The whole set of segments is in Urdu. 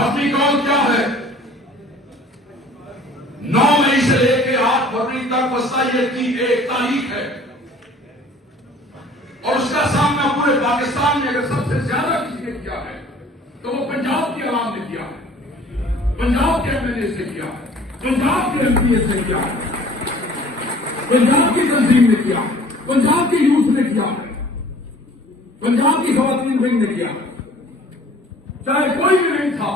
اپنی کون کیا ہے؟ 9 مئی سے لے کے 8 فروری تک وسطیت کی ایک تاریخ ہے، اور اس کا سامنا پورے پاکستان میں اگر سب سے زیادہ کسی نے کیا ہے تو وہ پنجاب کی عوام نے کیا ہے، پنجاب کے ایم ایل اے سے کیا ہے، پنجاب کے ایم پی اے سے کیا ہے، پنجاب کی تنظیم نے کیا ہے، پنجاب کی یوتھ نے کیا ہے، پنجاب کی خواتین ونگ نے کیا ہے۔ چاہے کوئی بھی نہیں تھا،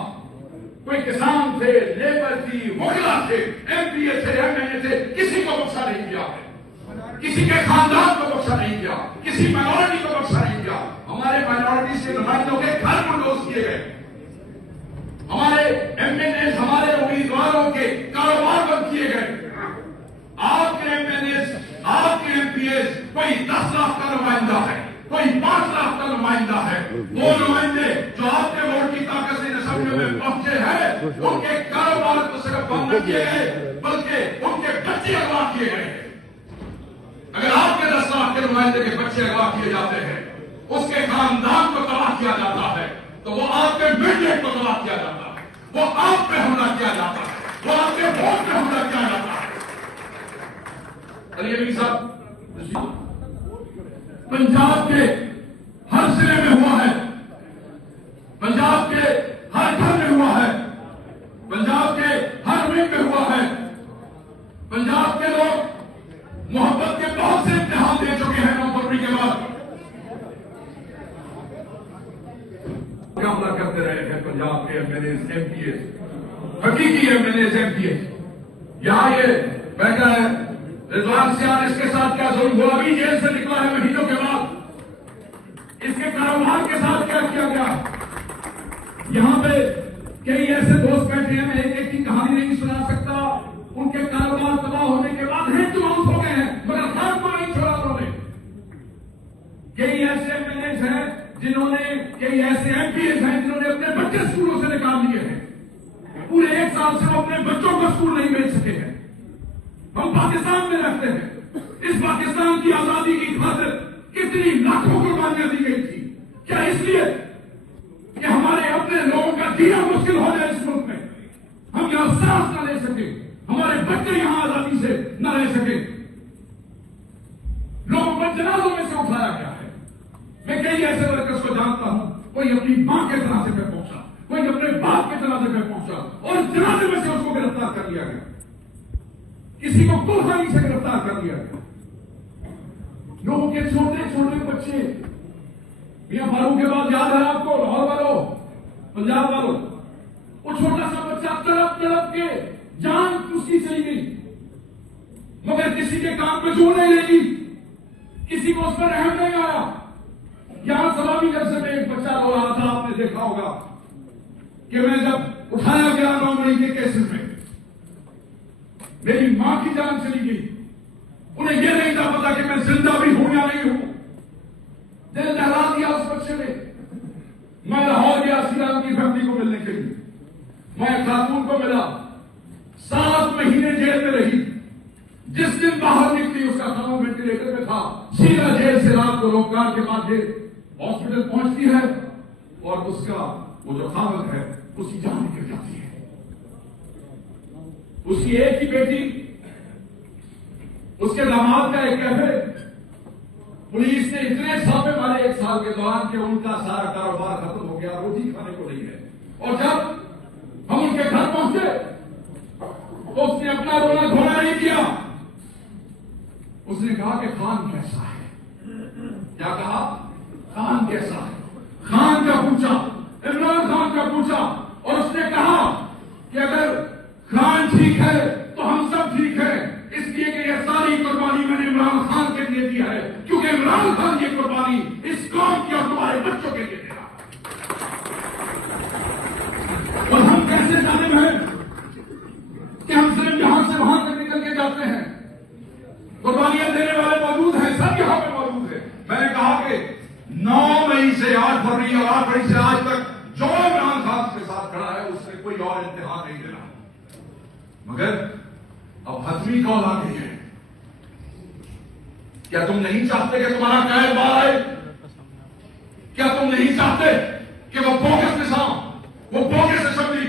کوئی کسان تھے، لیبر تھی، مغلا تھے، ایم پی اے تھے، ایم ایل اے تھے، کسی کو بخشا نہیں کیا ہے، کسی کے خاندان کو بخشا نہیں کیا، کسی مائنورٹی کو بخشا نہیں کیا۔ ہمارے مائنورٹی کے نمائندوں کے گھر بلڈوز کیے گئے، ہمارے ایم ایل اے، ہمارے امیدواروں کے کاروبار بند کیے گئے۔ آپ کے ایم ایل اے، آپ کے ایم پی اے کوئی 10 لاکھ کا نمائندہ ہے، کوئی 5 لاکھ کا نمائندہ ہے۔ وہ نمائندے جو آپ کے ووٹ کی طاقت سے اسمبلی میں پہنچے ہیں، ان کے کاروبار کو صرف بند نہ کیے گئے بلکہ ان کے بچے اغوا کیے گئے۔ اگر آپ کے 10 لاکھ کے نمائندے کے بچے اغوا کیے جاتے ہیں، اس کے خاندان کو تباہ کیا جاتا ہے، تو وہ آپ کے مینڈیٹ کو تباہ کیا جاتا ہے، وہ آپ پہ حملہ کیا جاتا ہے، وہ آپ کے ووٹ پہ حملہ کیا جاتا ہے۔ علی امین صاحب، پنجاب کے ہر ضلع میں ہوا ہے، پنجاب کے ہر گھر میں ہوا ہے، پنجاب کے ہر ونگ میں ہوا ہے۔ پنجاب کے لوگ محبت کے بہت سے امتحان دے چکے ہیں 9 فروری کے بعد۔ حملہ کرتے رہے ہیں پنجاب کے M L A, M P A, حقیقی M L A, M P A. یہاں یہ بیٹھا ہے رضوان سیال، اس کے ساتھ کیا ظلم ہوا؟ ابھی جیل سے نکلا ہے مہینوں کے بعد، اس کے کاروبار کے ساتھ کیا کیا گیا؟ یہاں پہ کئی ایسے دوست بیٹھے ہیں، میں ایک ایک کی کہانی نہیں سنا سکتا، ان کے کاروبار تباہ ہونے کے بعد ہینڈ ٹو ماؤتھ ہو گئے ہیں، مگر خان کو نہیں چھوڑا انہوں نے۔ کئی ایسے ایم ایل اے ہیں جنہوں نے، کئی ایسے ایم پی اے ہیں جنہوں نے اپنے بچے اسکولوں سے نکال لیے ہیں، پورے 1 سال سے وہ اپنے بچوں کو اسکول نہیں بھیج سکے ہیں۔ ہم پاکستان میں رہتے ہیں، اس پاکستان کی آزادی کی خاطر کتنی لاکھوں قربانیاں دی گئی تھی، کیا اس لیے کہ ہمارے اپنے لوگوں کا جینا مشکل ہو جائے اس ملک میں، ہم یہاں سانس نہ لے سکیں، ہمارے بچے یہاں آزادی سے نہ رہ سکیں؟ لوگوں کو جنازوں میں سے اٹھایا گیا ہے۔ میں کئی ایسے ورکرز کو جانتا ہوں، کوئی اپنی ماں کے جنازے پہ پہنچا، کوئی اپنے باپ کے جنازے پہ پہنچا اور جنازے میں سے اس کو گرفتار کر لیا گیا، کسی کو کوفانی سے گرفتار کر لیا گیا۔ لوگوں کے چھوٹے چھوٹے بچے، میاں فاروق کے بعد یاد ہے آپ کو، لاہور والوں، پنجاب والوں، وہ چھوٹا سا بچہ تڑپ تڑپ کے جان اس کی چلی گئی، مگر کسی کے کام میں جو نہیں لگی، کسی کو اس پر رحم نہیں آیا۔ یہاں سلامی جلسے میں ایک بچہ رو رہا تھا، آپ نے دیکھا ہوگا کہ میں جب اٹھایا گیا 9 مئی کے کیسز میں، میری ماں کی جان چلی گئی، انہیں یہ نہیں تھا پتا کہ میں زندہ بھی ہوں یا نہیں ہوں۔ دل دہلا دیا اس بچے نے۔ میں لاہور گیا سیرام کی فیملی کو ملنے کے لیے، میں خاتون کو ملا، 7 مہینے جیل میں رہی، جس دن باہر نکلی اس کا خاتون وینٹیلیٹر میں تھا، سیدھا جیل سے رات کو روکار کے بعد ہاسپٹل پہنچتی ہے اور اس کا وہ جو خاوند ہے اس کی جان نکل جاتی ہے۔ اس کی ایک ہی بیٹی، اس کے داماد کا ایک کیفے، پولیس نے اتنے چھاپے مارے 1 سال کے دوران کہ ان کا سارا کاروبار ختم ہو گیا، روٹی کھانے کو نہیں ہے۔ اور جب ہم ان کے گھر پہنچے تو اس نے اپنا رونا دھونا نہیں کیا، اس نے کہا کہ خان کیسا ہے؟ کیا کہا؟ خان کیسا ہے؟ خان کا پوچھا، عمران خان کا پوچھا، اور اس نے کہا کہ اگر خان ٹھیک ہے تو ہم سب ٹھیک ہیں، اس لیے کہ یہ ساری قربانی میں نے عمران خان کے لیے دی ہے، کیونکہ عمران خان یہ قربانی اس قوم کی اور تمہارے بچوں کے لیے دے رہا ہے۔ اور ہم کیسے ظالم ہیں کہ ہم صرف یہاں سے وہاں تک نکل کے جاتے ہیں؟ قربانیاں دینے والے موجود ہیں، سب یہاں پہ موجود ہیں۔ میں نے کہا کہ 9 مئی سے 8 فروری اور 8 مئی سے آج تک جو عمران خان کے ساتھ کھڑا ہے اس نے کوئی اور امتحان نہیں دینا، مگر اب حتمی کال آ گئی ہے۔ کیا تم نہیں چاہتے کہ تمہارا قائد باہر آئے؟ کیا تم نہیں چاہتے کہ وہ بوگس نظام، وہ بوگس اسمبلی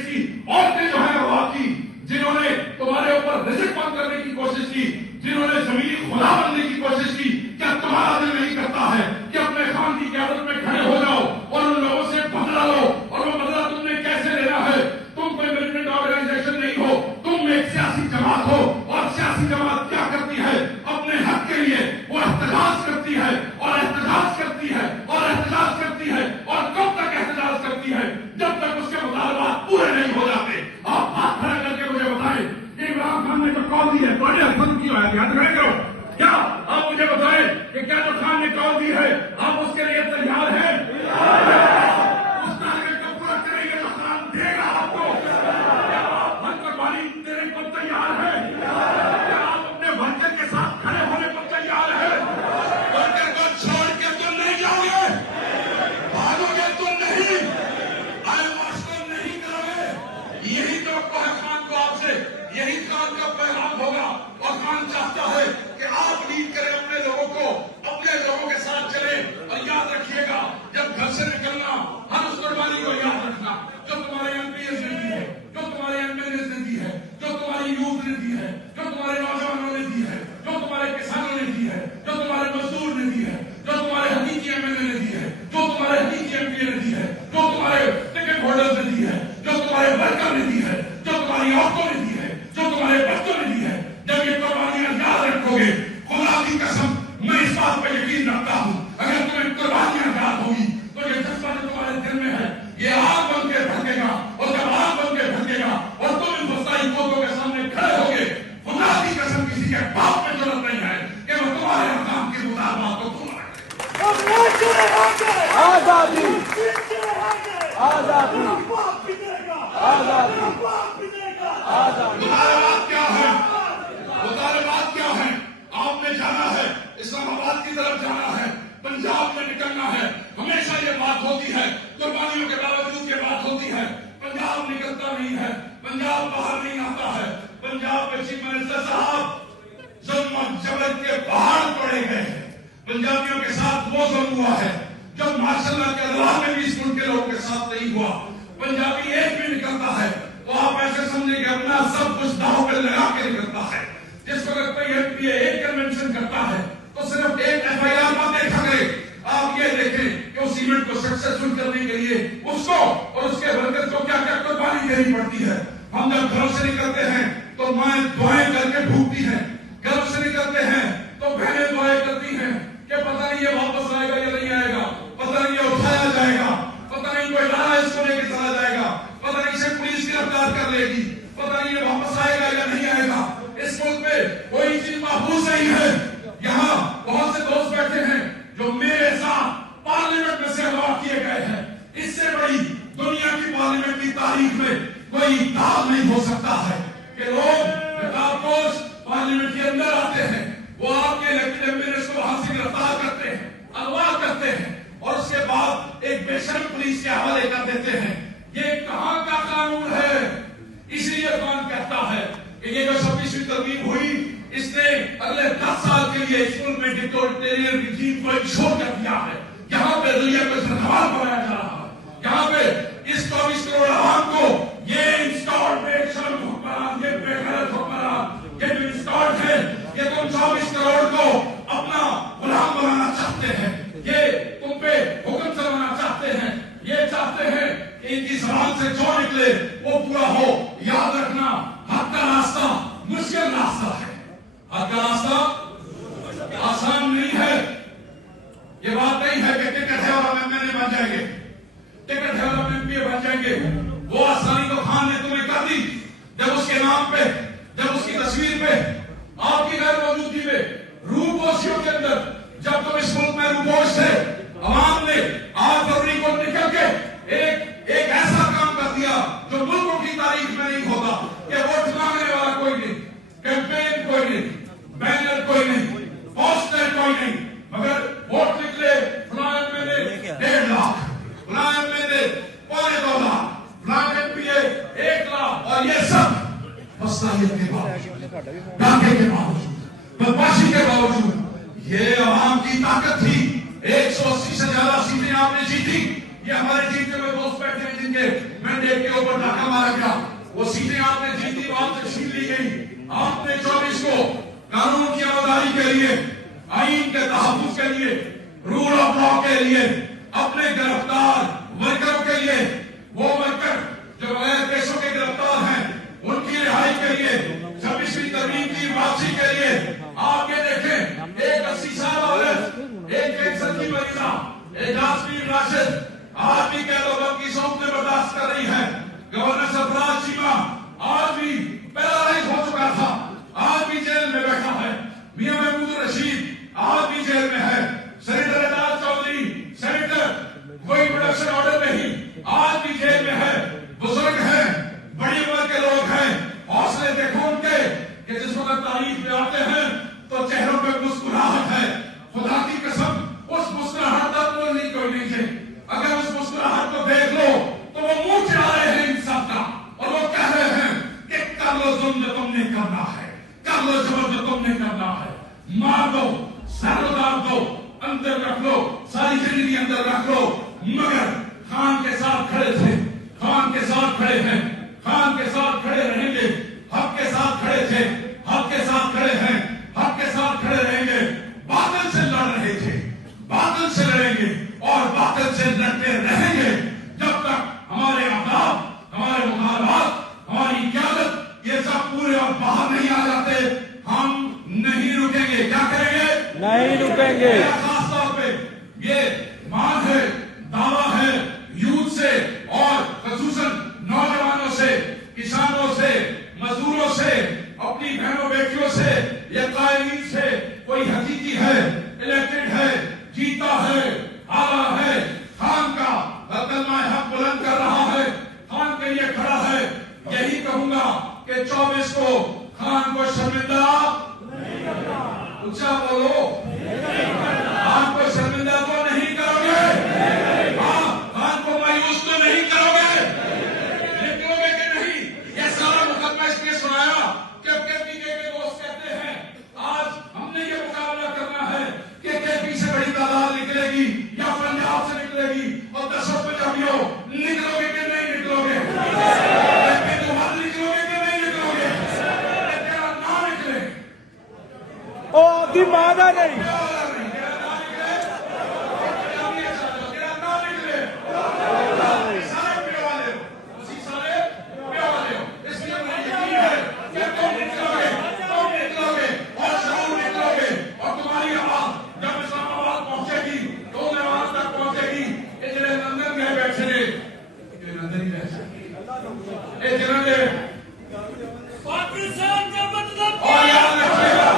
دیش کی عورتیں جو ہے وہ کی، جنہوں نے تمہارے اوپر رزق بند کرنے کی کوشش کی، جنہوں نے زمینی خدا بننے کی کوشش کی، کیا تمہارا دل نہیں کرتا ہے کہ اپنے خان کی قیادت میں کھڑے ہو جاؤ اور ان لوگوں سے بدلہ لو؟ اور وہ بدلہ تم نے کیسے لینا ہے؟ تم کوئی ملٹنٹ آرگنائزیشن نہیں ہو، تم ایک سیاسی جماعت ہو، اور سیاسی جماعت کیا کرتی ہے؟ اپنے حق کے لیے وہ احتجاج کرتی ہے اور احتجاج کرتی ہے اور احتجاج کرتی ہے، اور کب تک احتجاج کرتی ہے؟ جب تک اس کے مطالبات پورے نہیں ہو جاتے۔ آپ ہاتھ کھڑا کر کے مجھے بتائیں کہ عمران خان نے جو کال دی ہے بڑے حسن کی ہے، یاد رکھے کرو کیا؟ آپ مجھے بتائیں کہ کیا جو خان نے کال دی ہے آپ اس کے لیے تیار ہیں؟ اس ٹارگیٹ کو پورا کریں گے جو خان دے گا آپ کو؟ کیا آپ ہر قربانی دینے کو تیار ہیں؟ کیا آپ اپنے ورکر کے ساتھ کھڑے ہونے کو تیار ہیں؟ ورکر کو چھوڑ کے تم نہیں جاؤ گے، بھاگو گے تم نہیں، آئے مارچ کو نہیں کرو گے۔ یہی توقع ہے خان کو آپ سے، یہی خان کا پیغام ہوگا، اور خان چاہتا ہے کہ آپ لیڈ کریں اپنے لوگوں کو، اپنے لوگوں کے ساتھ چلیں۔ اور یاد رکھیے گا جب گھر سے نکلنا ہر اس قربانی کو یاد رکھنا جو تمہارے ایم پی ایس نے دی ہے، جو تمہارے ایم ایل ایز نے دی ہے، جو تمہاری یوتھ نے دی ہے، جو تمہارے نوجوانوں نے دی ہے، جو تمہارے کسانوں نے دی ہے، جو تمہارے مزدور نے دی ہے، جو تمہارے حقیقی ایم ایل اے نے دی ہے، جو تمہارے حقیقی ایم پی اے نے دی ہے، جو تمہارے ٹکٹ ہولڈرز نے دی ہے، جو تمہارے ورکر نے دی ہے، جو تمہاری عورتوں نے دی ہے، جو تمہارے بچوں نے دی ہے۔ جب یہ قربانیاں یاد رکھو گے، خدا کی قسم میں اس بات پہ یقین رکھتا ہوں اگر تمہیں قربانیاں یاد ہوگی تو یہ جذبہ جو تمہارے دل میں ہے یہ آگ بن کے بھڑکے گا، اور جب آگ بن کے بھڑکے گا اور تم ان فسطائی قوتوں کے سامنے کھڑے ہوگے، خدا کی قسم کسی کے باپ میں ضرورت نہیں ہے کہ وہ تمہارے احکام کے مطابق کو پورا کرے۔ آزادی آزادی آزادی مطالبات کیا ہے؟ مطالبات کیا ہے؟ آپ نے جانا ہے، اسلام آباد کی طرف جانا ہے، پنجاب میں نکلنا ہے۔ ہمیشہ یہ بات ہوتی ہے، قربانیوں کے باوجود یہ بات ہوتی ہے، پنجاب نکلتا نہیں ہے، پنجاب باہر نہیں آتا ہے۔ پنجاب کے چیف منسٹر صاحب ظلم و جبر کے پہاڑ توڑے گئے ہیں۔ پنجابیوں کے ساتھ وہ ظلم ہوا ہے جو ماشاء اللہ کے اللہ میں بھی اس ملک کے لوگوں کے ساتھ نہیں ہوا۔ پنجابی ایک بھی نکلتا ہے تو آپ ایسے سمجھیں کہ اپنا سب کچھ داؤ پہ لگا کے نکلتا ہے۔ جس وقت کوئی ایم پی اے ایک کنونشن کرتا ہے تو صرف ایک ایف آئی آر مت دیکھا کرے، آپ یہ دیکھیں کہ اس ایونٹ کو سکسیسفل کرنے کے لیے اس کو اور اس کے ورکر کو کیا کیا قربانی دینی پڑتی ہے۔ ہم جب گھروں سے نکلتے ہیں تو مائیں دعائیں کر کے بھوکتی ہیں، گھروں سے نکلتے ہیں تو بہنیں دعائیں کرتی ہیں کہ پتہ نہیں یہ واپس آئے گا یا نہیں آئے گا، پتہ نہیں یہ اٹھایا جائے گا، پتہ نہیں کوئی ادارہ اس کو لے کے چلا جائے گا، پتہ نہیں اسے پولیس گرفتار کر لے گی، پتہ نہیں یہ واپس آئے گا یا نہیں آئے گا۔ اس ملک میں کوئی چیز محفوظ نہیں ہے۔ یہاں بہت سے دوست بیٹھے ہیں جو میرے ساتھ پارلیمنٹ میں سے اغوا کیے گئے ہیں۔ اس سے بڑی دنیا کی پارلیمنٹ کی تاریخ میں کوئی داغ نہیں ہو سکتا ہے کہ لوگ نقاب پوش پارلیمنٹ کے اندر آتے ہیں، وہ آپ کے الیکٹڈ ایم ایل اے کو وہاں سے گرفتار کرتے ہیں، اغوا کرتے ہیں، اور اس کے بعد ایک بے شرم پولیس کے حوالے کر دیتے ہیں۔ یہ کہاں کا قانون ہے؟ اس لیے قانون کہتا ہے کہ یہ جو 26ویں ترمیم ہوئی اس نے اگلے 10 سال کے لیے اس ملک میں ڈکٹیٹوریل رجیم کو انشور کر دیا ہے۔ یہاں پہ دنیا کو سرخوار بنایا جا رہا ہے، یہاں پہ اس 24 کروڑ عوام کو یہ انسٹالڈ بے شرم حکمران، یہ بے غیرت حکمران، یہ جو انسٹالڈ ہے، یہ تم 24 کروڑ کو اپنا غلام بنانا چاہتے ہیں، یہ تم پہ حکم چلانا چاہتے ہیں، یہ چاہتے ہیں کہ ان کی زبان سے جو نکلے وہ پورا ہو۔ یاد رکھنا حق کا راستہ مشکل راستہ ہے، حق کا راستہ آسان نہیں ہے۔ یہ بات نہیں ہے کہ ٹکٹ ہے اور ہم ایم ایل اے بن جائیں گے، ٹکٹ ہے اور ہم ایم پی اے بن جائیں گے۔ وہ آسانی تو خان نے تمہیں کر دی جب اس کے نام پہ، جب اس کی تصویر پہ، آپ کی غیر موجودگی میں، روپوشیوں کے اندر، جب تم اس ملک میں روپوش تھے، عوام نے 8 فروری کو نکل کے ایک ایسا کام کر دیا جو ملکوں کی تاریخ میں نہیں ہوتا کہ ووٹ مانگنے والا کوئی نہیں، کیمپین کوئی نہیں، بینر کوئی نہیں، پوسٹر کوئی نہیں، مگر ووٹ نکلے فلاں ایم ایل اے 1.5 لاکھ، فلاں ایم ایل اے 2.25 لاکھ، فلاں ایم پی اے 1 لاکھ، اور یہ سب مصلاحیت کے باوجود، ڈاکے کے باوجود، بدماشی کے باوجود۔ یہ عوام کی طاقت تھی، 180 سے زیادہ سیٹیں آپ نے جیتی، یہ ہمارے جیتے ہوئے دوست بیٹھے ہیں جن کے مینڈیٹ کے اوپر ڈاکہ مارا گیا، وہ سیٹیں آپ نے جیتی بات سے چھین لی گئی۔ آپ نے 24 کو قانون کی عملداری کے لیے، آئین کے تحفظ کے لیے، رول آف لا کے لیے، اپنے گرفتار ورکروں کے لیے، وہ ورکر جو غیر پیشوں کے گرفتار ہیں ان کی رہائی کے لیے، 26ویں ترمیم کی واپسی کے لیے، آپ یہ دیکھیں ایک 80 سال عورت، ایک کینسر کی مریضہ، ایک جاسمین راشد آج بھی کہہ لو غم کی سونپیں برداشت کر رہی ہے۔ گورنر سرفراز چیمہ آج بھی پیرالائز ہو چکا تھا، آج بھی جیل میں بیٹھا ہے۔ میاں محمود رشید آج بھی جیل میں ہے۔ سینیٹر اعجاز چودھری سینیٹر کوئی پروڈکشن آرڈر نہیں، آج بھی جیل میں ہے۔ بزرگ ہیں، بڑی عمر کے لوگ ہیں، حوصلے دیکھو ان کے کہ جس وقت تاریخ میں آتے ہیں تو چہروں پہ مسکراہٹ ہے۔ خدا کی قسم اس مسکراہٹ کا کوئی نہیں ہے۔ اگر اس مسکراہٹ کو دیکھ لو تو وہ منہ چڑھا رہے ہیں انصاف کا، اور وہ کہہ رہے ہیں کہ کر لو ظلم جو تم نے کرنا ہے، کر لو جبر جو تم نے کرنا ہے، مار دو، سر اتار دو، اندر رکھ لو، ساری زندگی اندر رکھ لو۔ مگر خان کے ساتھ کھڑے تھے، خان کے ساتھ کھڑے ہیں، خان کے ساتھ کھڑے رہیں گے، حق کے ساتھ کھڑے تھے، حق کے ساتھ کھڑے ہیں، حق کے ساتھ کھڑے رہیں گے۔ باطل سے لڑ رہے تھے، باطل سے لڑیں گے اور باطل سے لڑتے رہیں گے جب تک ہمارے احباب، ہمارے مطالبات، ہماری قیادت یہ سب پورے اور باہر نہیں آ جاتے، ہم نہیں رکیں گے۔ کیا کریں گے؟ نہیں رکیں گے۔ خاص طور پہ یہ مانگ ہے، دعویٰ ہے یوتھ سے اور خصوصاً نوجوانوں سے، کسانوں سے، مزدوروں سے، اپنی بہنوں بیٹیوں سے، یہ قائمین سے، کوئی حقیقی ہے، الیکٹڈ ہے، جیتا ہے، آگا ہے، خان کا کلمہ حق بلند کر رہا ہے، خان کے لیے کھڑا ہے۔ یہی کہوں گا کہ 24 کو خان کو شرمندہ نہیں کرنا۔ اونچا بولو، خان کو شرمندہ تو نہیں کرو گے؟ ہاں، خان کو مایوس تو نہیں کرو گے؟ نکلو گے کہ نہیں؟ یہ سارا مقدمہ اس لیے سنایا کہ کے دوست کہتے ہیں آج ہم نے یہ مقابلہ کرنا ہے کہ کے سے بڑی تعداد نکلے گی یا پنجاب سے نکلے گی، اور 10 پنجابیوں نکلو گے کہ نہیں نکلو گے؟ نکلو گے کہ نہیں نکلو گے؟ تیرا نہ نکلے، او دی مانا نہیں۔ پاکستان کا مطلب اور کیا؟ یاد رکھیے گا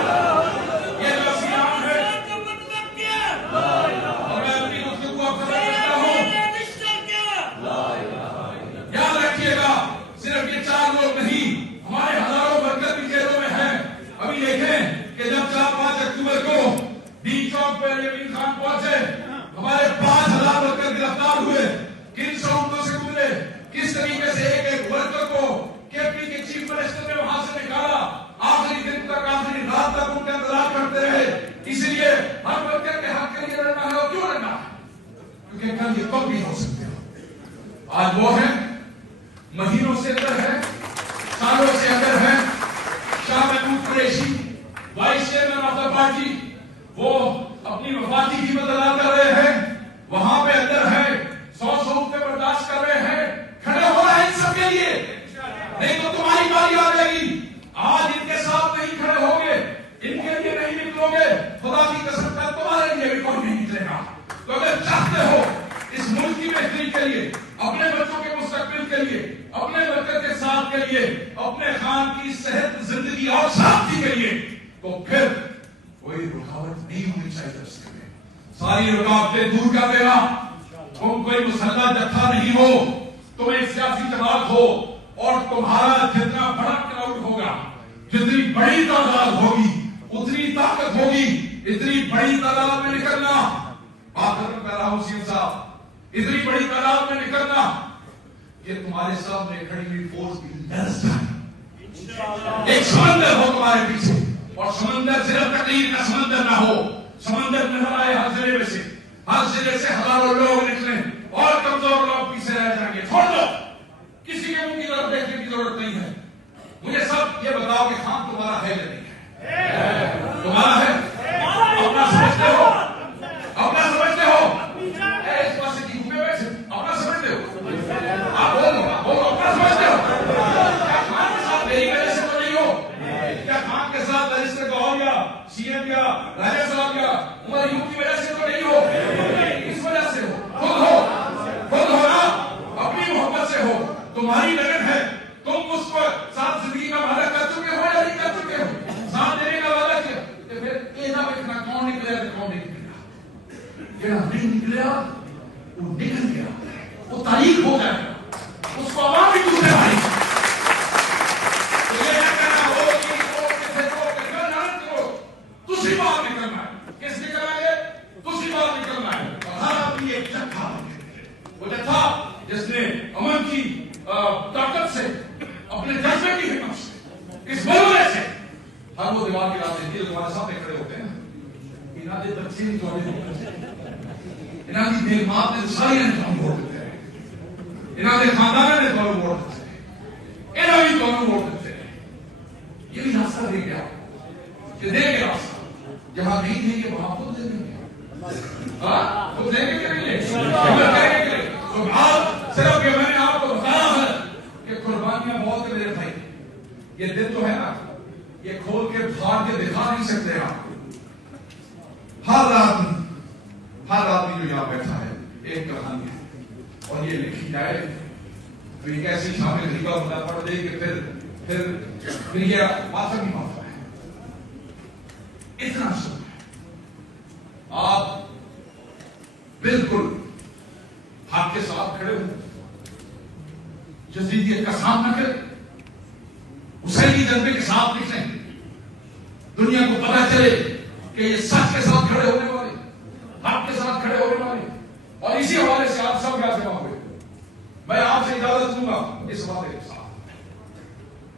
یہ جو سیاح ہے، پاکستان کا مطلب کیا؟ اور میں اپنی گفتگو کو ختم کرتا ہوں۔ رشتہ کیا؟ یاد رکھیے گا صرف یہ 4 لوگ نہیں، ہمارے ہزاروں ورکر بھی جیلوں میں ہیں۔ ابھی دیکھیں کہ جب 4-5 اکتوبر کو ڈی چوک پہ یمین خان پہنچے، ہمارے 5000 ورکر گرفتار ہوئے۔ کن شعبوں سے گزرے، کس طریقے سے ایک ایک ورکر کو کے پی کے چیف منسٹر نے وہاں سے نکالا، آخری دن تک، آخری رات تک ان کا انتظار کرتے رہے۔ اس لیے ہر ورکر کے حق کے لیے لڑنا ہے، اور کیوں لڑنا ہے؟ کیونکہ کل یہ کب بھی ہو سکتے ہو۔ آج وہ ہے، مہینوں سے اندر ہے، سالوں سے اندر ہے۔ Shah Mahmood Qureshi vice chairman of the party, وہ اپنی وفاتی قیمت ادا کر رہے ہیں، وہاں پہ اندر ہے، 100 روپے برداشت کر رہے ہیں۔ کھڑے ہو رہے ہیں ان سب کے لیے، نہیں تو تمہاری باری آ جائے گی۔ آج ان کے ساتھ نہیں کھڑے ہوگے، ان کے لیے نہیں نکلو گے، خدا کی قسم کا تمہارے لیے بھی کوئی نہیں نکلے گا۔ تو اگر چاہتے ہو اس ملک کی بہتری کے لیے، اپنے بچوں کے مستقبل کے لیے، اپنے ورکر کے ساتھ کے لیے، اپنے خان کی صحت، زندگی اور سادگی کے لیے، تو پھر کوئی رکاوٹ نہیں ہونی چاہیے اس کے لیے۔ ساری رکاوٹیں دور کر دینا۔ تم کوئی مسلح جتھا نہیں ہو، تم ایک سیاسی جماعت ہو، اور تمہارا جتنا بڑا کراؤڈ ہوگا، جتنی بڑی تعداد ہوگی، اتنی طاقت ہوگی، اتنی بڑی تعداد میں نکلنا۔ بات ختم کر رہا ہوں سیم صاحب، اتنی بڑی تعداد میں نکلنا کہ تمہارے سامنے کھڑی ہوئی فورس کی لرز جائے، ایک سمندر ہو تمہارے پیچھے، اور سمندر صرف تقریر کا سمندر نہ ہو، سمندر نظر آئے ہر ضلع میں سے، ہر ضلع سے ہزاروں لوگ نکلیں، اور کمزور لوگ پیچھے رہ جائیں گے. چھوڑ دو, کسی کے منہ کی طرف دیکھنے کی ضرورت نہیں ہے. مجھے سب یہ بتاؤ کہ خان تمہارا ہے یا نہیں ہے؟ تمہارا ہے؟ اپنا سمجھتے ہو؟ اپنا سمجھتے ہو؟ اس پاس کی گھومے بیٹھے اپنا سمجھتے ہو؟ آپ بولو اپنا سمجھتے ہو؟ کیا خان کے ساتھ میری وجہ سے تو نہیں ہو؟ کیا خان کے ساتھ رجسٹر گاؤں یا سی ایم یا راجا صاحب یا عمر یوب کی وجہ سے تو نہیں ہو؟ اس وجہ سے ہو. خود ہو نا, اپنی محبت سے ہو. تمہاری لگن ہے, تم اس کو ساتھ زندگی کا وعدہ کر چکے ہو یا نہیں کر چکے ہو؟ ساتھ دینے کا وعدہ کیا تو پھر یہ نہ دیکھنا کون نکلے تو کون نہیں نکلا. یہ نہیں نکلیا, وہ نکل گیا, وہ تاریخ ہو جائے گا, اس کو عوام بھی دوسرے بھائی. یہ نہ کہنا ہو کہ کسے کو کر نہ کرو, تسی بات نکلنا ہے. کس نکلنا ہے؟ تسی بات نکلنا ہے. اور ہر آدمی ایک جتھا, وہ جتھا جس نے امن کی طاقت سے, اپنے جذبے کی حکمت سے, اس بلوے سے ہر وہ دیوار کی رات دیتی ہے. تمہارے سامنے کھڑے ہوتے ہیں, انہاں دے بچے نہیں توڑے ہوتے ہیں, انہاں دی میری ماں نے ساری انجام ووٹ دیتے ہیں, انہاں دے خاندان نے تمہیں ووٹ دیتے ہیں, انہاں بھی تمہیں ووٹ دیتے ہیں. یہ بھی راستہ دے گیا کہ دے گے راستہ, جہاں نہیں دیں گے وہاں خود دے دیں گے. ہاں خود دیں گے کہ نہیں دیں گے؟ تو آپ صرف یہ میں نے آپ کو بتایا ہے کہ قربانیاں بہت ہیں میرے بھائی. یہ دل تو ہے نا, یہ کھول کے پھاڑ کے دکھا نہیں سکتے آپ. ہر آدمی جو یہاں بیٹھا ہے ایک کہانی ہے, اور یہ لکھی جائے تو ایک ایسی شامل طریقہ بتا پڑ دے کہ پھر یہ معافی نہیں معافی ہے. اتنا سب آپ بالکل حق کے ساتھ کھڑے ہوں, جزیدیت کا سامنا کریں, حسینی جذبے کے ساتھ نکلیں, دنیا کو پتہ چلے کہ یہ سچ کے ساتھ کھڑے ہونے والے, حق کے ساتھ کھڑے ہونے والے. اور اسی حوالے سے آپ سب یہاں جمع ہوئے. میں آپ سے اجازت دوں گا اس وعدے کے ساتھ.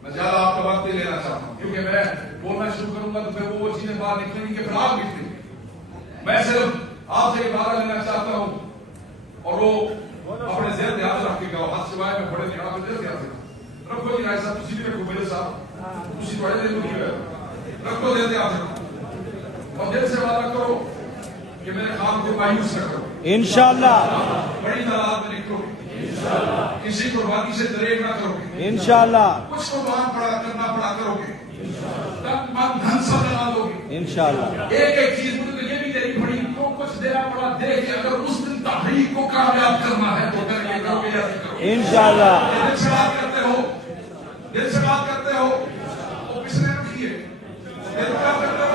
میں زیادہ آپ کا وقت نہیں لینا چاہتا ہوں, کیونکہ میں بولنا شروع کروں گا تو پھر وہ چیزیں باہر نکلیں گی کہ پھر آپ نکلیں گے. میں صرف آپ سے ادارہ لینا چاہتا ہوں, اور وہ اپنے ذہن یاد رکھ کے گاؤ. ہاتھ سوائے میں بڑے نگاہ میں ذہن یاد رکھو. رکھو جی رائے صاحب, تسی بھی رکھو میرے صاحب, تسی بڑے دل میں رکھو, ذہن یاد رکھو, اور دل سے وعدہ کرو کہ میرے خان کو مایوس نہ کرو. انشاءاللہ بڑی تعداد میں نکلو گے, کسی قربانی سے دریغ نہ کرو گے, انشاءاللہ کچھ قربان کرنا پڑا کرو گے, تن من دھن سب لگا دو گے. انشاءاللہ ایک چیز مجھے تو یہ بھی دینی پڑی, تو کچھ دینا پڑا دے کے اگر اس دن تحریک کو کامیاب کرنا ہے تو کر کے کرو گے یا نہیں کرو گے. انشاءاللہ دل سے بات کرتے ہو, دل سے بات کرتے ہو, وہ پچھلے رکھیے, دل سے بات کرتے ہو.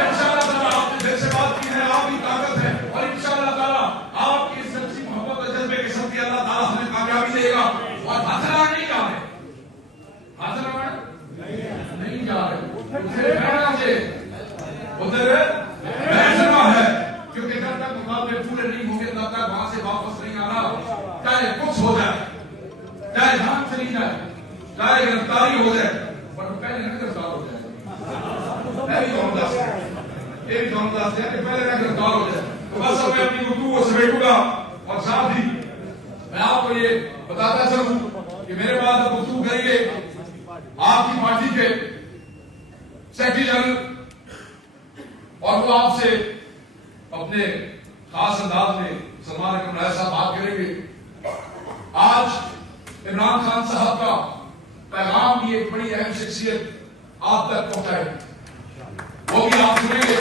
انشاءاللہ تعالیٰ آپ نے دل سے بات کی ہے, آپ کی طاقت ہے, اور انشاءاللہ تعالیٰ آپ کی سچی محبت اور جذبے کے ساتھ اللہ تعالیٰ ہمیں کامیابی دے گا. اور ہاتھ نہیں جا رہے, ہاتھ نہیں جا رہے, ادھر بیٹھنا ہے, کیونکہ جب تک مقابلے پورے نہیں ہوں گے تب تک وہاں سے واپس نہیں آنا. چاہے کچھ ہو جائے, چاہے جان چلی جائے, چاہے گرفتاری ہو جائے, پر پہلے نہ گرفتار ہو جائے. میں بھی کہوں گا, یہ بھی کہوں گا کہ پہلے نہ گرفتار ہو جائے. تو بس اب میں اپنی گفتگو کو سمیٹوں گا, اور ساتھ ہی میں آپ کو یہ بتاتا چلوں کہ میرے بعد اب گفتگو کریں گے آپ کی پارٹی کے سیکرٹری جنرل, اور وہ آپ سے اپنے خاص انداز میں سلمان اکرم رائے صاحب بات کریں گے. آج عمران خان صاحب کا پیغام بھی ایک بڑی اہم شخصیت آپ تک پہنچائے, وہ بھی آپ سنیں گے,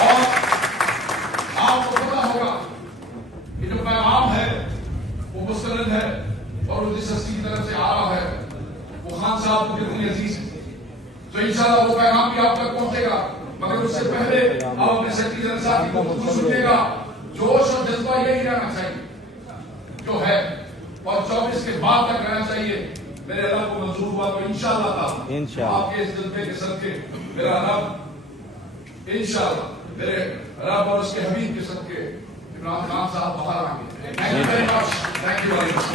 اور آپ کو پتا ہوگا کہ جو پیغام ہے وہ مستند ہے, اور وہ جس ہستی کی طرف سے آ رہا ہے وہ خان صاحب کو کتنی عزیز ہے. تو انشاءاللہ وہ پیغام بھی آپ تک پہنچے گا, مگر اس سے پہلے آپ اپنے سیکرٹری جنرل صاحب کی گفتگو سنیے گا. جوش اور جذبہ یہی رہنا چاہیے جو ہے, اور 24 کے بعد تک رہنا چاہیے. میرے رب کو منظور ہوا تو انشاءاللہ تعالی آپ کے اس جذبے کے صدقے میرا رب انشاءاللہ میرے رب اور اس کے حبیب کے صدقے عمران خان صاحب باہر آئیں گے. Thank you very much. Thank you very much.